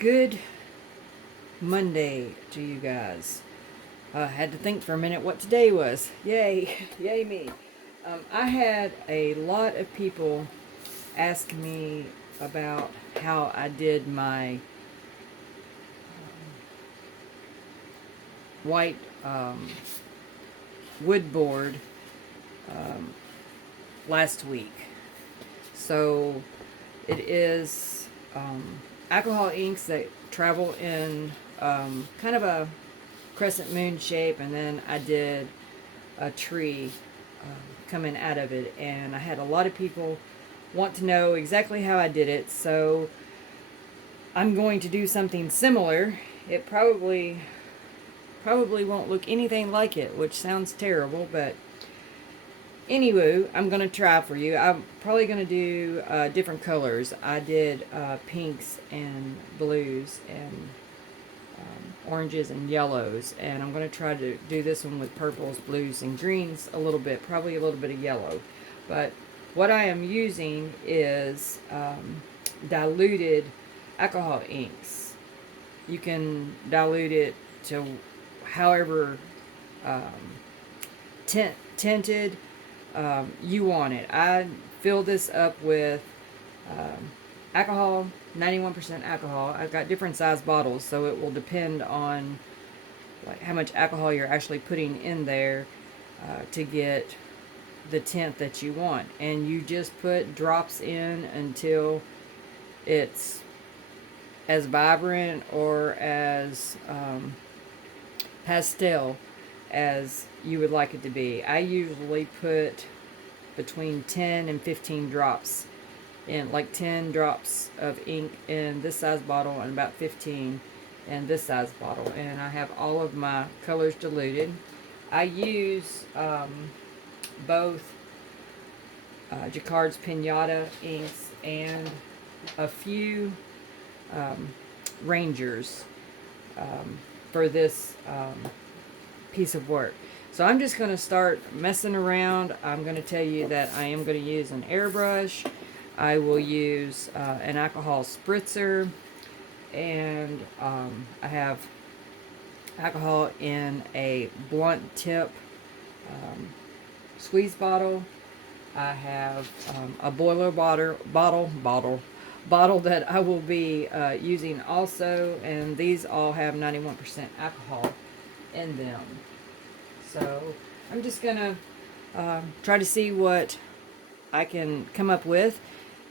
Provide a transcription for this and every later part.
Good Monday to you guys. I had to think for a minute what today was. Yay, yay me. I had a lot of people ask me about how I did my white wood board last week. So it is alcohol inks that travel in kind of a crescent moon shape, and then I did a tree coming out of it, and I had a lot of people want to know exactly how I did it, so I'm going to do something similar. It probably won't look anything like it, which sounds terrible, but anywho, I'm going to try for you. I'm probably going to do different colors. I did pinks and blues and oranges and yellows, and I'm going to try to do this one with purples, blues, and greens a little bit, probably a little bit of yellow. But what I am using is diluted alcohol inks. You can dilute it to however tinted you want it. I fill this up with alcohol, 91% alcohol. I've got different size bottles, so it will depend on like how much alcohol you're actually putting in there to get the tint that you want. And you just put drops in until it's as vibrant or as pastel as you would like it to be. I usually put between 10 and 15 drops in, like 10 drops of ink in this size bottle and about 15 in this size bottle. And I have all of my colors diluted. I use both Jacquard's Pinata inks and a few Rangers for this piece of work. So I'm just going to start messing around. I'm going to tell you that I am going to use an airbrush. I will use an alcohol spritzer, and I have alcohol in a blunt tip squeeze bottle. I have a boiler bottle that I will be using also, and these all have 91% alcohol in them. So I'm just gonna try to see what I can come up with,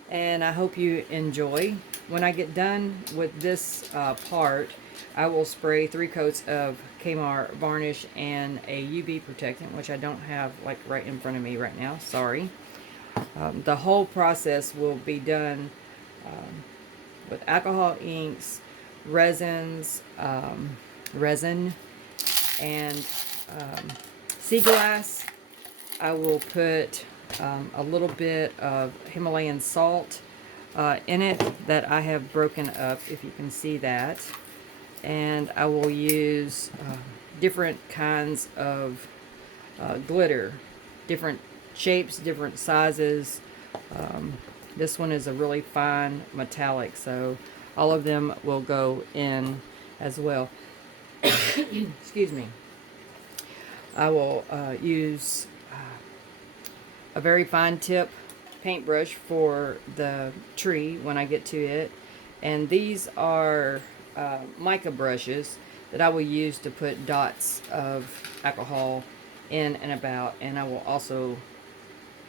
and I hope you enjoy. When I get done with this part, I will spray 3 coats of Kmart varnish and a UV protectant, which I don't have like right in front of me right now, sorry. The whole process will be done with alcohol inks, resins, resin, and sea glass. I will put a little bit of Himalayan salt in it that I have broken up, if you can see that. And I will use different kinds of glitter, different shapes, different sizes. This one is a really fine metallic, so all of them will go in as well. Excuse me. I will use a very fine tip paintbrush for the tree when I get to it. And these are mica brushes that I will use to put dots of alcohol in and about. And I will also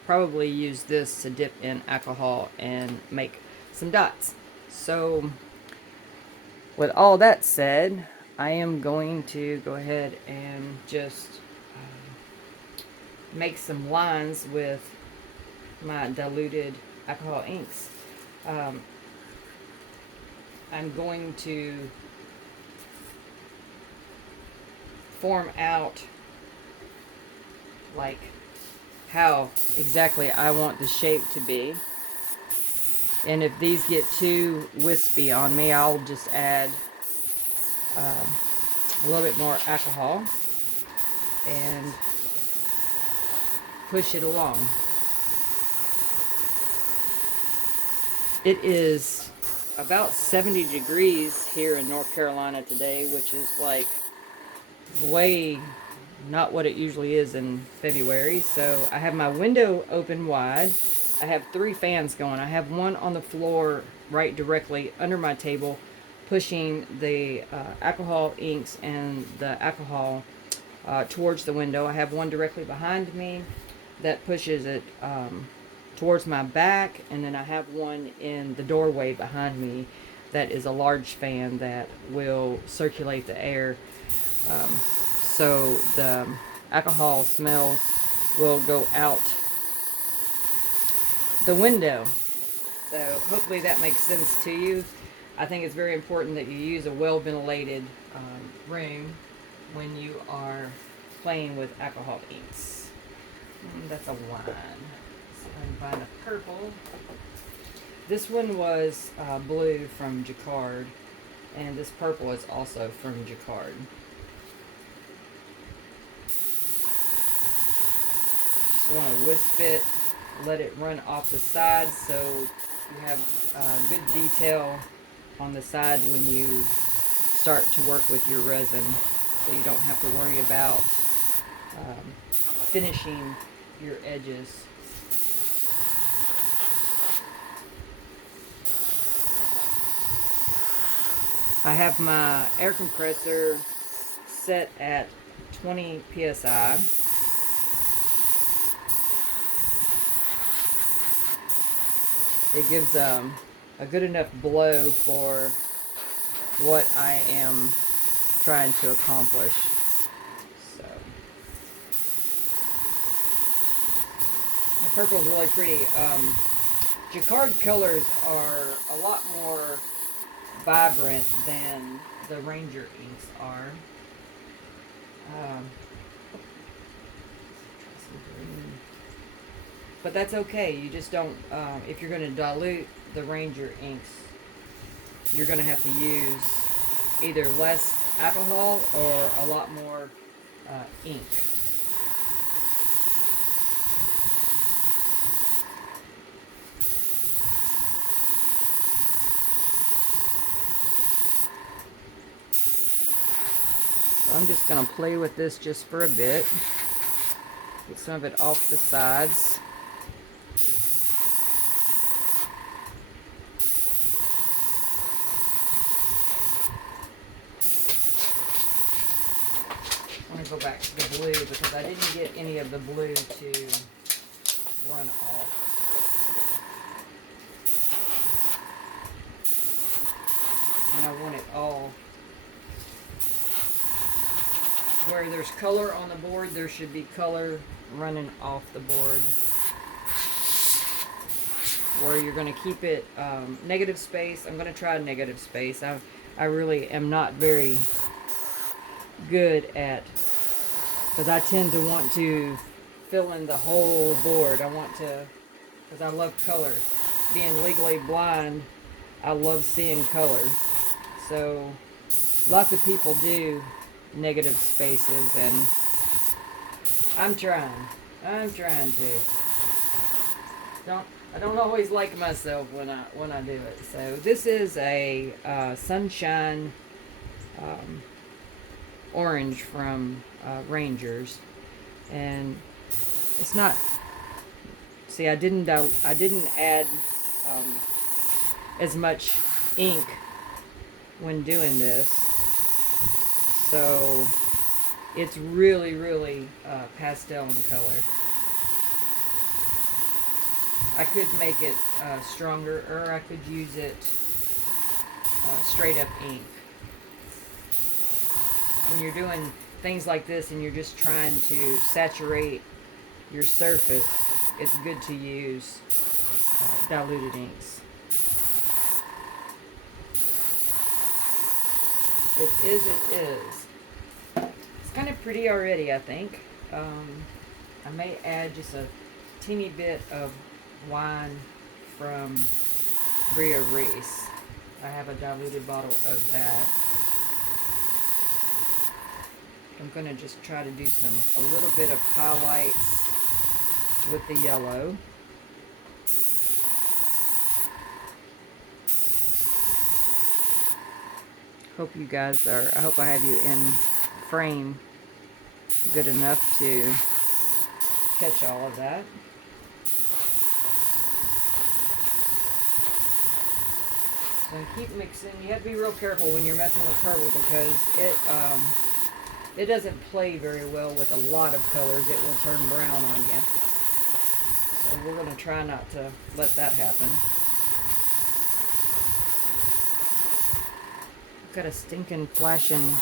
probably use this to dip in alcohol and make some dots. So with all that said, I am going to go ahead and just make some lines with my diluted alcohol inks. I'm going to form out like how exactly I want the shape to be. And if these get too wispy on me, I'll just add a little bit more alcohol and push it along. It is about 70 degrees here in North Carolina today, which is like way not what it usually is in February. So I have my window open wide. I have 3 fans going. I have one on the floor right directly under my table, pushing the alcohol inks and the alcohol towards the window. I have one directly behind me that pushes it towards my back, and then I have one in the doorway behind me that is a large fan that will circulate the air, so the alcohol smells will go out the window. So hopefully that makes sense to you. I think it's very important that you use a well ventilated room when you are playing with alcohol inks. That's a 1. So I'm buying a purple. This one was blue from Jacquard, and this purple is also from Jacquard. Just want to wisp it, let it run off the sides so you have good detail on the side when you start to work with your resin, so you don't have to worry about finishing your edges. I have my air compressor set at 20 psi. It gives a good enough blow for what I am trying to accomplish. So the purple is really pretty. Jacquard colors are a lot more vibrant than the Ranger inks are. But that's okay. You just don't, if you're going to dilute the Ranger inks, you're going to have to use either less alcohol or a lot more ink. So I'm just going to play with this just for a bit. Get some of it off the sides. I'm going to go back to the blue because I didn't get any of the blue to run off. And I want it all. Where there's color on the board, there should be color running off the board. Where you're going to keep it negative space, I'm going to try negative space. I really am not very good at, because I tend to want to fill in the whole board. I want to, because I love color. Being legally blind, I love seeing color. So lots of people do negative spaces, and I'm trying to. I don't always like myself when I do it. So this is a sunshine orange from Rangers, and it's not. See, I didn't add as much ink when doing this, so it's really pastel in color. I could make it stronger, or I could use it straight up ink. When you're doing things like this and you're just trying to saturate your surface, it's good to use diluted inks. It is. It's kind of pretty already, I think. I may add just a teeny bit of wine from Bria Reese. I have a diluted bottle of that. I'm going to just try to do a little bit of highlights with the yellow. Hope you guys are, I hope I have you in frame good enough to catch all of that. So keep mixing. You have to be real careful when you're messing with purple because it doesn't play very well with a lot of colors. It will turn brown on you. So we're going to try not to let that happen. I've got a stinking flashing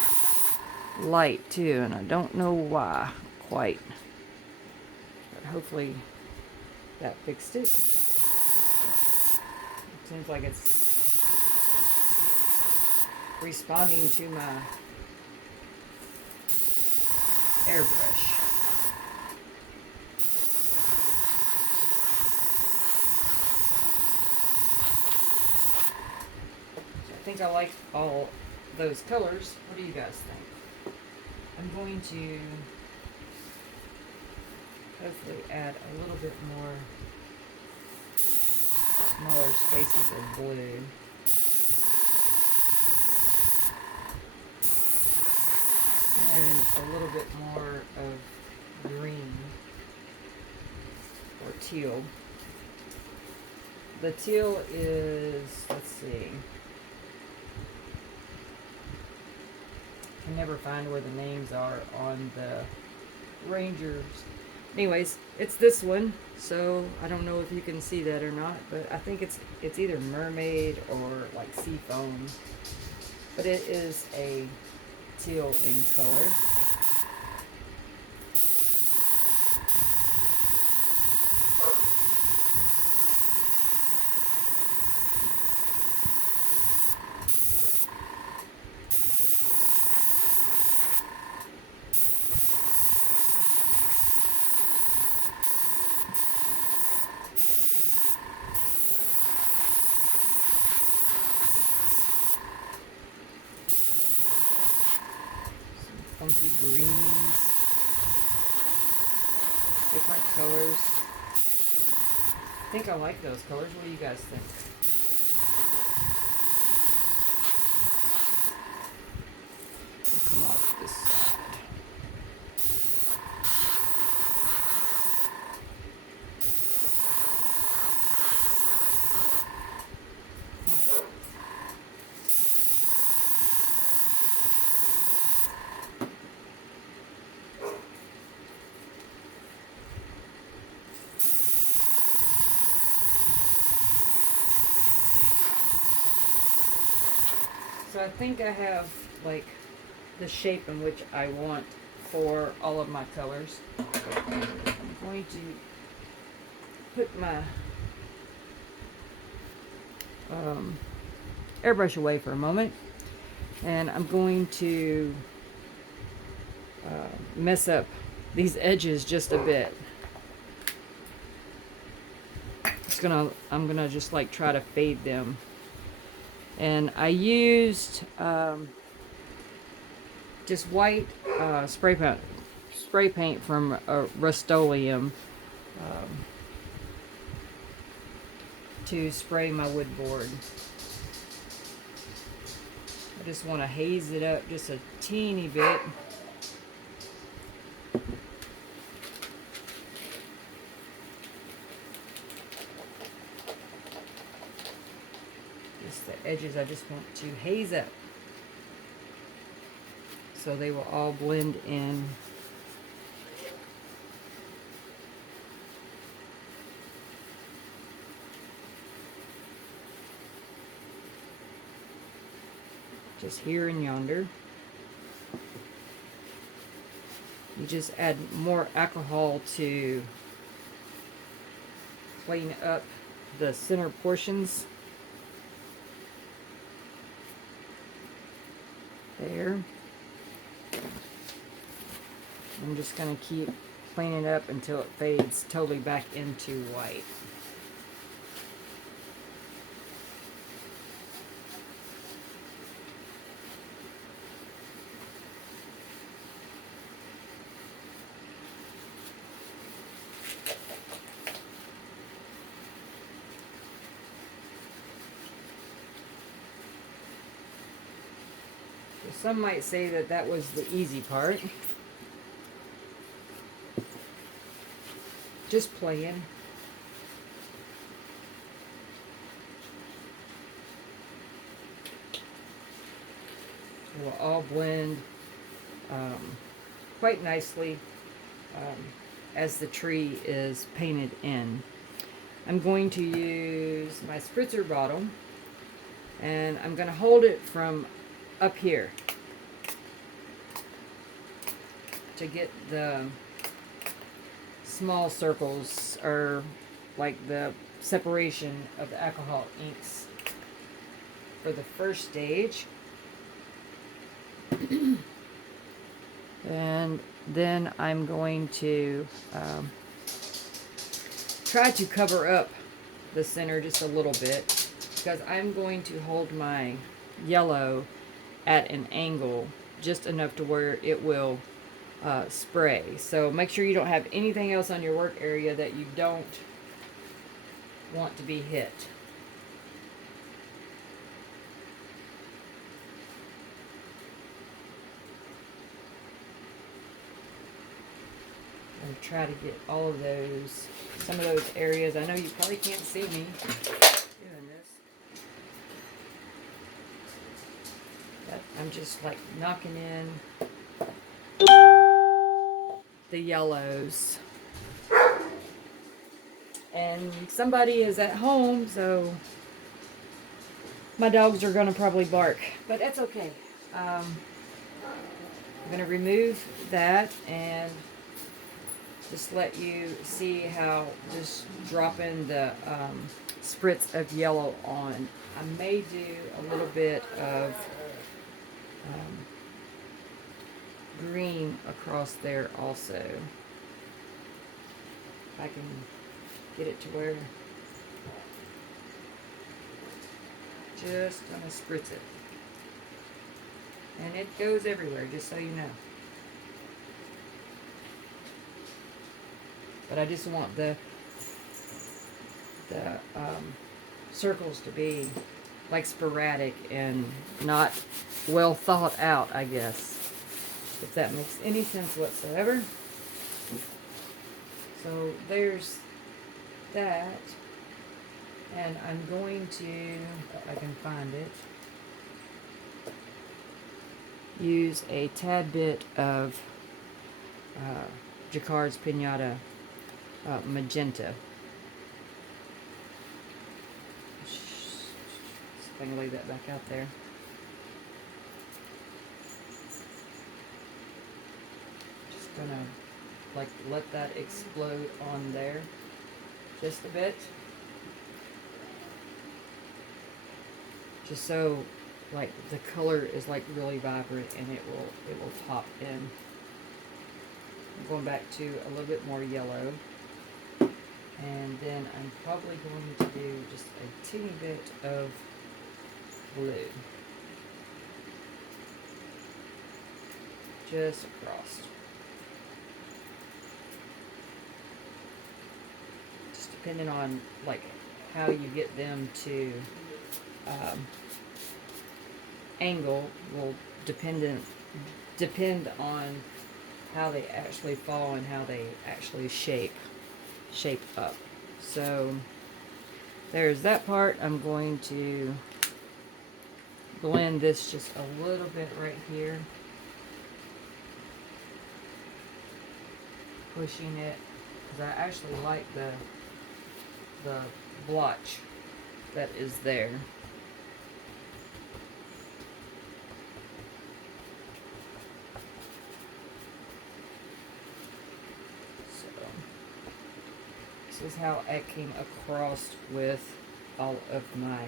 light too, and I don't know why quite. But hopefully that fixed it. It seems like it's responding to my airbrush. So I think I like all those colors. What do you guys think? I'm going to hopefully add a little bit more smaller spaces of blue. And a little bit more of green or teal. The teal is, let's see, I can never find where the names are on the Rangers. Anyways, it's this one, so I don't know if you can see that or not, but I think it's either mermaid or like sea foam. But it is a teal in color. Funky greens, different colors. I think I like those colors. What do you guys think? Come off this side. So I think I have like the shape in which I want for all of my colors. I'm going to put my airbrush away for a moment, and I'm going to mess up these edges just a bit. I'm gonna just like try to fade them. And I used just white spray paint from Rust-Oleum to spray my wood board. I just want to haze it up just a teeny bit. The edges I just want to haze up so they will all blend in. Just here and yonder. You just add more alcohol to clean up the center portions. There. I'm just going to keep cleaning it up until it fades totally back into white. So some might say that that was the easy part. Just playing. It will all blend quite nicely as the tree is painted in. I'm going to use my spritzer bottle, and I'm going to hold it from up here to get the small circles, or like the separation of the alcohol inks for the first stage. And then I'm going to try to cover up the center just a little bit, because I'm going to hold my yellow at an angle just enough to where it will spray. So make sure you don't have anything else on your work area that you don't want to be hit. And try to get all of those, some of those areas. I know you probably can't see me doing this, but I'm just like knocking in the yellows. And somebody is at home, so my dogs are gonna probably bark, but that's okay. I'm gonna remove that and just let you see how just dropping the spritz of yellow on. I may do a little bit of green across there also. If I can get it to where, just gonna spritz it. And it goes everywhere, just so you know. But I just want the circles to be like sporadic and not well thought out, I guess, if that makes any sense whatsoever. So there's that, and I'm going to, if I can find it, use a tad bit of Jacquard's Pinata magenta. I'm going to leave that back out there. Just going to like let that explode on there just a bit. Just so like the color is like really vibrant and it will pop in. I'm going back to a little bit more yellow. And then I'm probably going to do just a teeny bit of blue. Just across. Just depending on like how you get them to angle will depend on how they actually fall and how they actually shape up. So there's that part. I'm going to blend this just a little bit right here, pushing it, because I actually like the blotch that is there. This is how I came across with all of my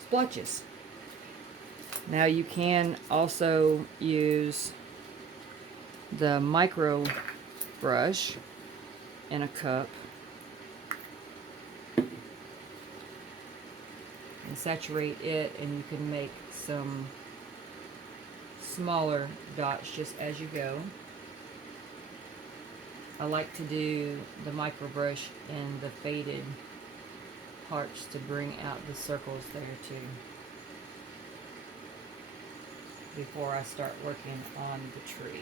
splotches. Now you can also use the micro brush in a cup and saturate it, and you can make some smaller dots just as you go. I like to do the micro brush in the faded parts to bring out the circles there too, before I start working on the tree.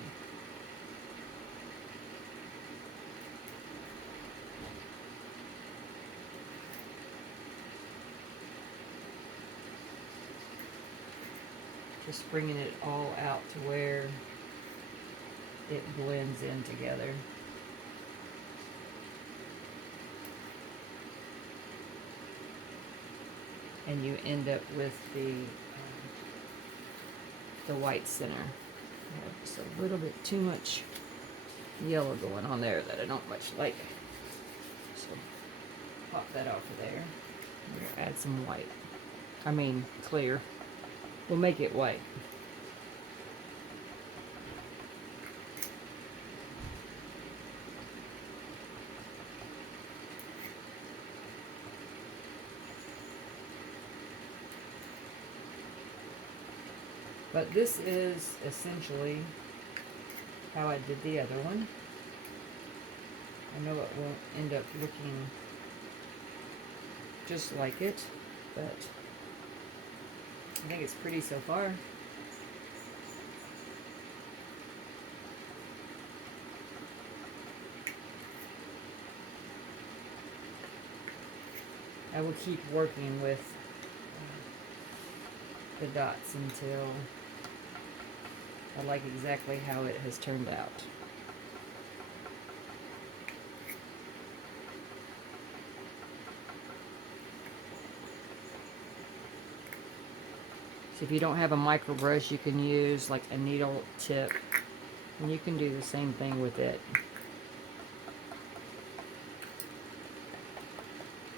Just bringing it all out to where it blends in together. And you end up with the white center. I have just a little bit too much yellow going on there that I don't much like. So pop that off of there. We're gonna add some white. I mean clear. We'll make it white. But this is essentially how I did the other one. I know it won't end up looking just like it, but I think it's pretty so far. I will keep working with the dots until I like exactly how it has turned out. So if you don't have a micro brush, you can use like a needle tip, and you can do the same thing with it.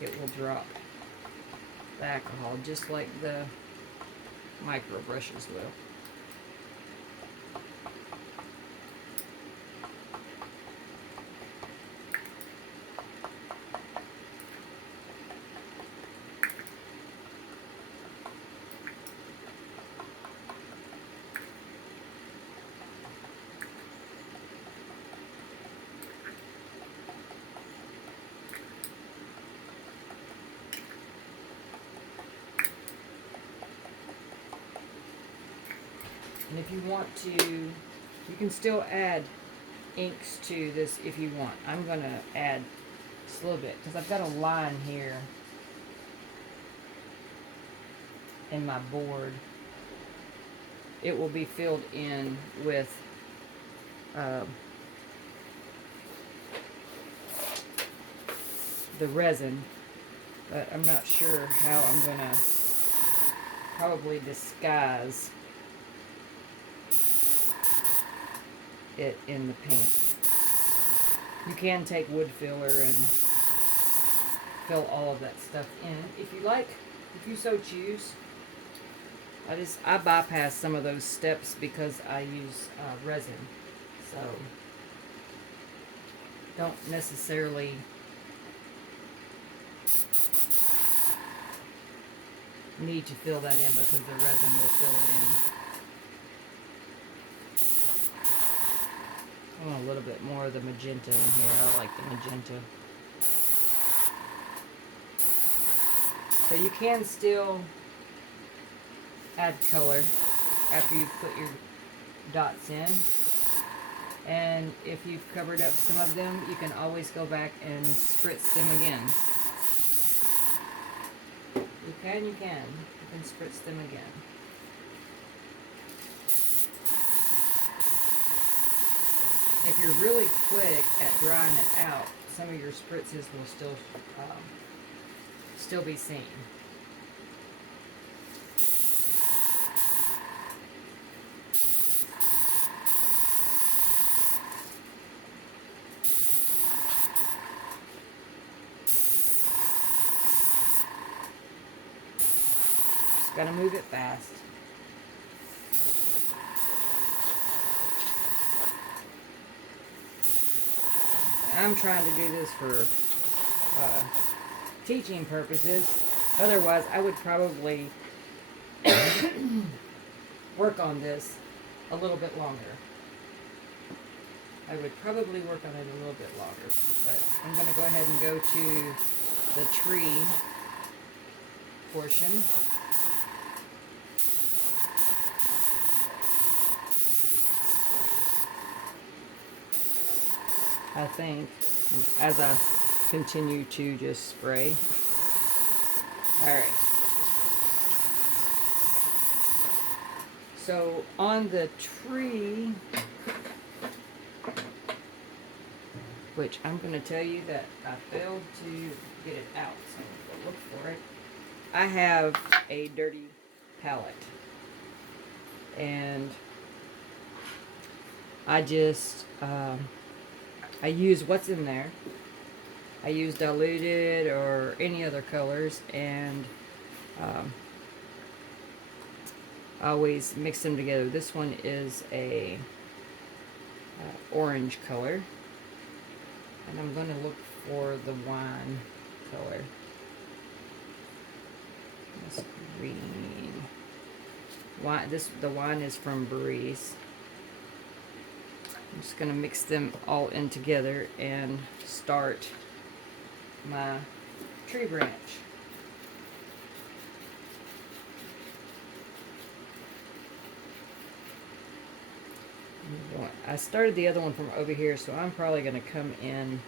It will drop the alcohol just like the micro brushes will. And if you want to, you can still add inks to this if you want. I'm going to add just a little bit because I've got a line here in my board. It will be filled in with the resin, but I'm not sure how I'm going to probably disguise it in the paint. You can take wood filler and fill all of that stuff in if you like, if you so choose. I bypass some of those steps because I use resin, so don't necessarily need to fill that in because the resin will fill it in. I want a little bit more of the magenta in here. I like the magenta. So you can still add color after you've put your dots in. And if you've covered up some of them, you can always go back and spritz them again. You can spritz them again. If you're really quick at drying it out, some of your spritzes will still be seen. Just gotta move it fast. I'm trying to do this for teaching purposes. Otherwise, I would probably work on this a little bit longer. I would probably work on it a little bit longer. But I'm going to go ahead and go to the tree portion. I think, as I continue to just spray. Alright. So on the tree, which I'm going to tell you that I failed to get it out, so I'm going to look for it. I have a dirty palette, and I just, I use what's in there. I use diluted or any other colors, and I always mix them together. This one is a orange color. And I'm going to look for the wine color. This green. Wine, the wine is from Breeze. I'm just going to mix them all in together and start my tree branch. I started the other one from over here, so I'm probably going to come in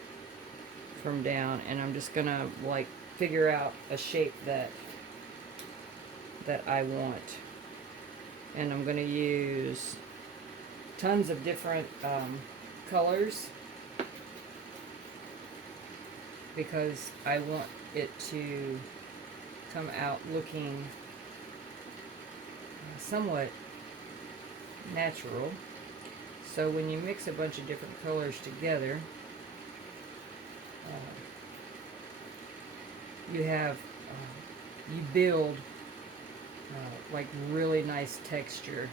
from down, and I'm just going to like figure out a shape that I want. And I'm going to use tons of different colors because I want it to come out looking somewhat natural. So when you mix a bunch of different colors together, you have, you build like really nice texture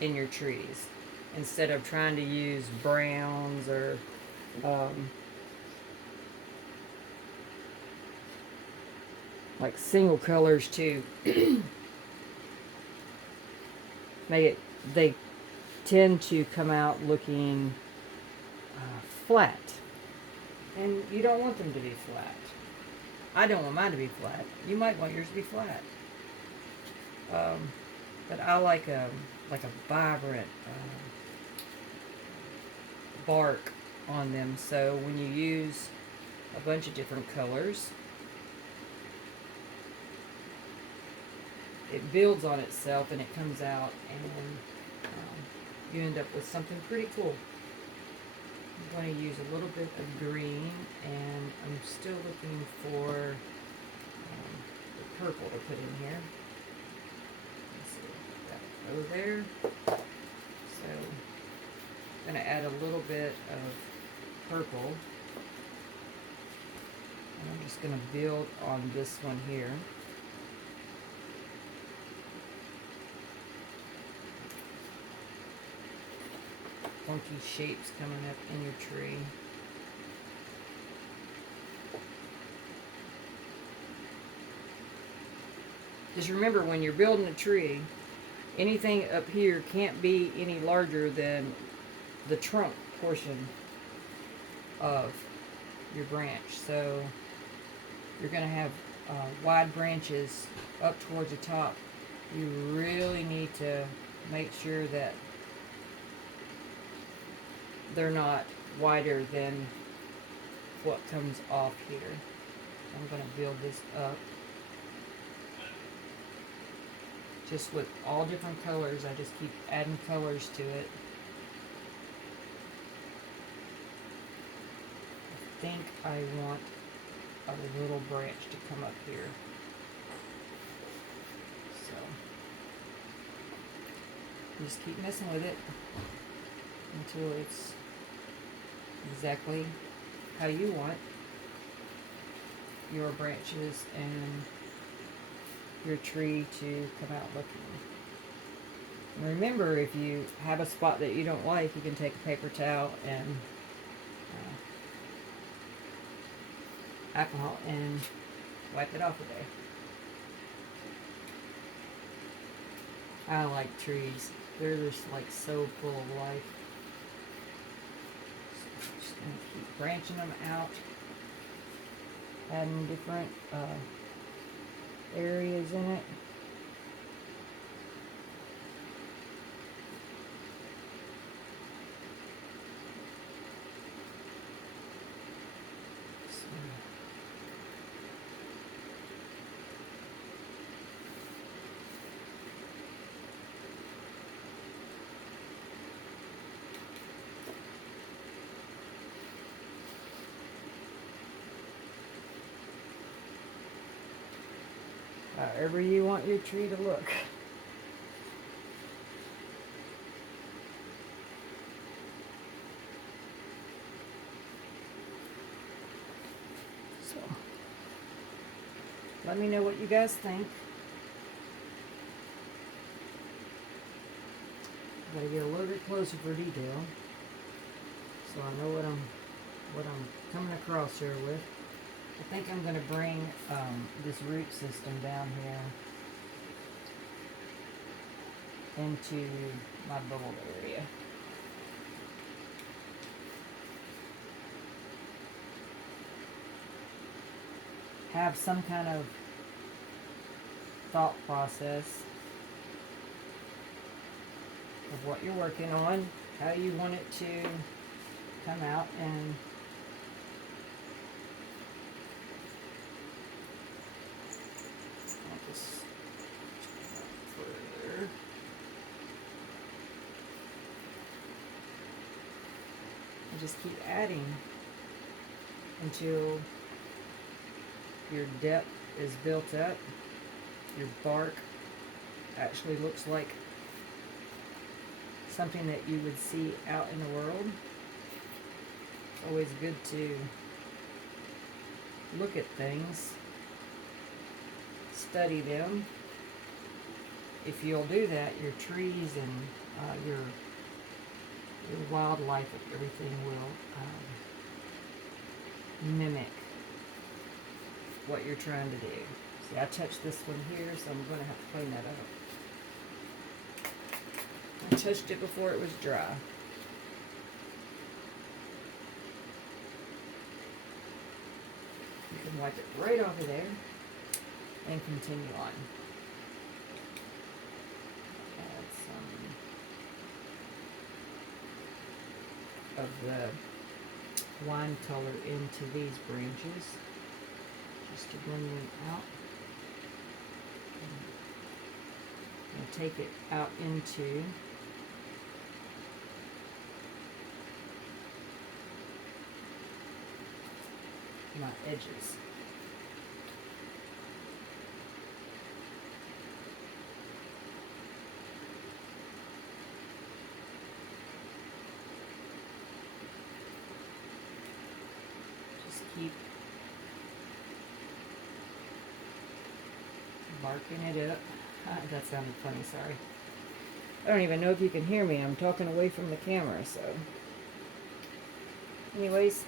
in your trees instead of trying to use browns or like single colors too. They tend to come out looking flat, and you don't want them to be flat. I don't want mine to be flat. You might want yours to be flat, but I like a vibrant bark on them. So when you use a bunch of different colors, it builds on itself and it comes out, and you end up with something pretty cool. I'm going to use a little bit of green, and I'm still looking for the purple to put in here. Let's see, that go there. So I'm going to add a little bit of purple, and I'm just going to build on this one here. Funky shapes coming up in your tree. Just remember, when you're building a tree, anything up here can't be any larger than the trunk portion of your branch. So you're going to have wide branches up towards the top. You really need to make sure that they're not wider than what comes off here. I'm going to build this up just with all different colors. I just keep adding colors to it. I think I want a little branch to come up here. So just keep messing with it until it's exactly how you want your branches and your tree to come out looking. And remember, if you have a spot that you don't like, you can take a paper towel and alcohol and wipe it off of there. I like trees. They're just like so full of life. So I'm just going to keep branching them out. adding different areas in it. However you want your tree to look. So, let me know what you guys think. Gotta get a little bit closer for detail, so I know what I'm coming across here with. I think I'm going to bring this root system down here into my bulb area. Have some kind of thought process of what you're working on, how you want it to come out, and I'll just further. And just keep adding until your depth is built up. Your bark actually looks like something that you would see out in the world. It's always good to look at things, study them. If you'll do that, your trees and your wildlife and everything will mimic what you're trying to do. See, I touched this one here, so I'm going to have to clean that up. I touched it before it was dry. You can wipe it right off of there and continue on. Add some of the wine color into these branches, just to bring them out. And take it out into my edges. Just keep barking it up. That sounded funny, sorry. I don't even know if you can hear me. I'm talking away from the camera, so. Anyways,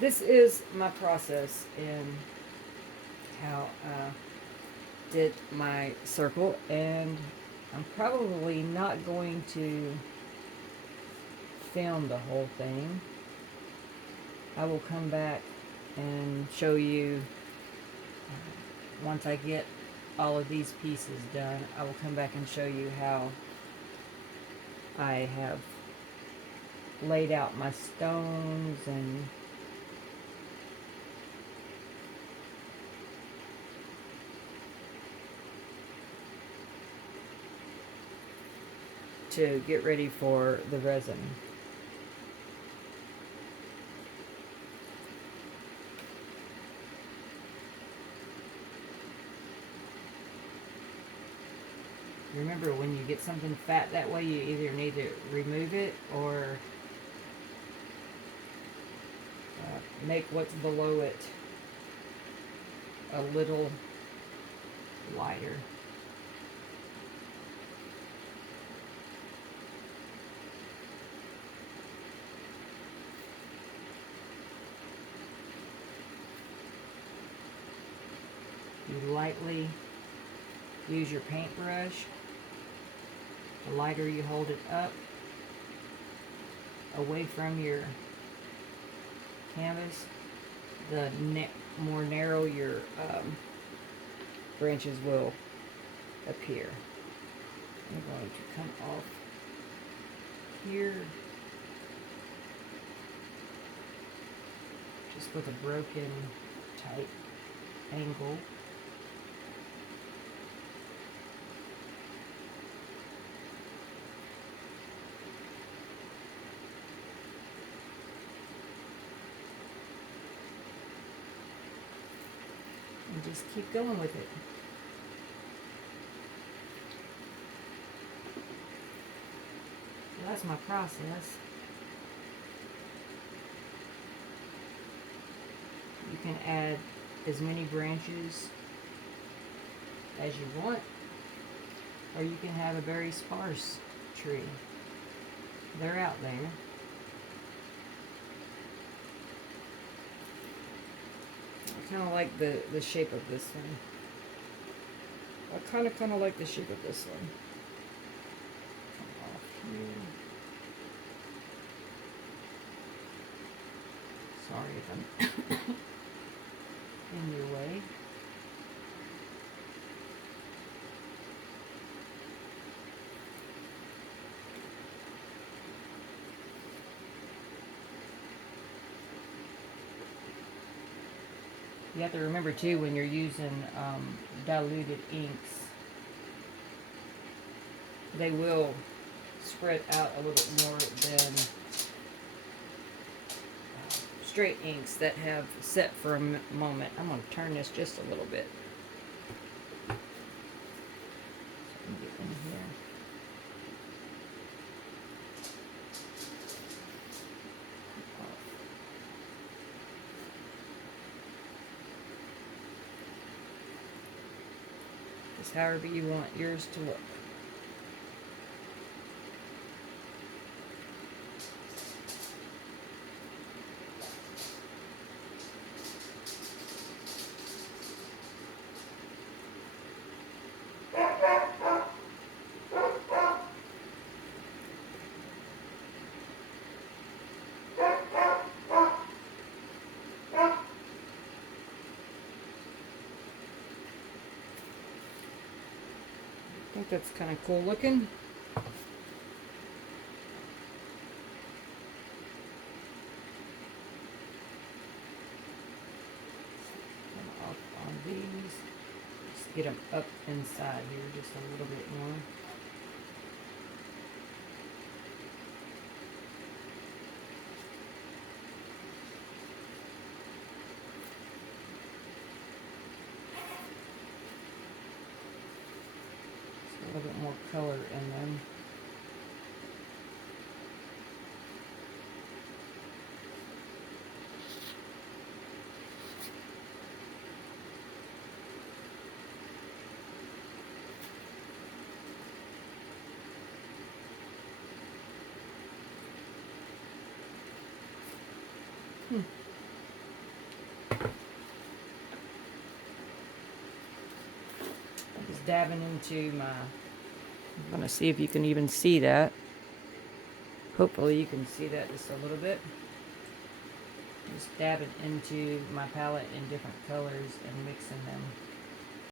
this is my process in how I did my circle, and I'm probably not going to film the whole thing. I will come back and show you once I get all of these pieces done. I will come back and show you how I have laid out my stones and to get ready for the resin. Remember, when you get something fat that way, you either need to remove it or make what's below it a little lighter. You lightly use your paintbrush. The lighter you hold it up, away from your canvas, the more narrow your branches will appear. I'm going to come off here just with a broken tight angle. And just keep going with it. So that's my process. You can add as many branches as you want, or you can have a very sparse tree. They're out there. I kind of like the shape of this one. I kind of like the shape of this one. Come off here. Sorry if I'm in your way. You have to remember too, when you're using diluted inks, they will spread out a little bit more than straight inks that have set for a moment. I'm going to turn this just a little bit. So I can get in here. Just however you want yours to look. I think that's kind of cool looking. Come off on these. Just get them up inside here just a little bit more. A little bit more color in them. I'm just dabbing into my... I'm going to see if you can even see that. Hopefully you can see that just a little bit. Just dabbing into my palette in different colors and mixing them.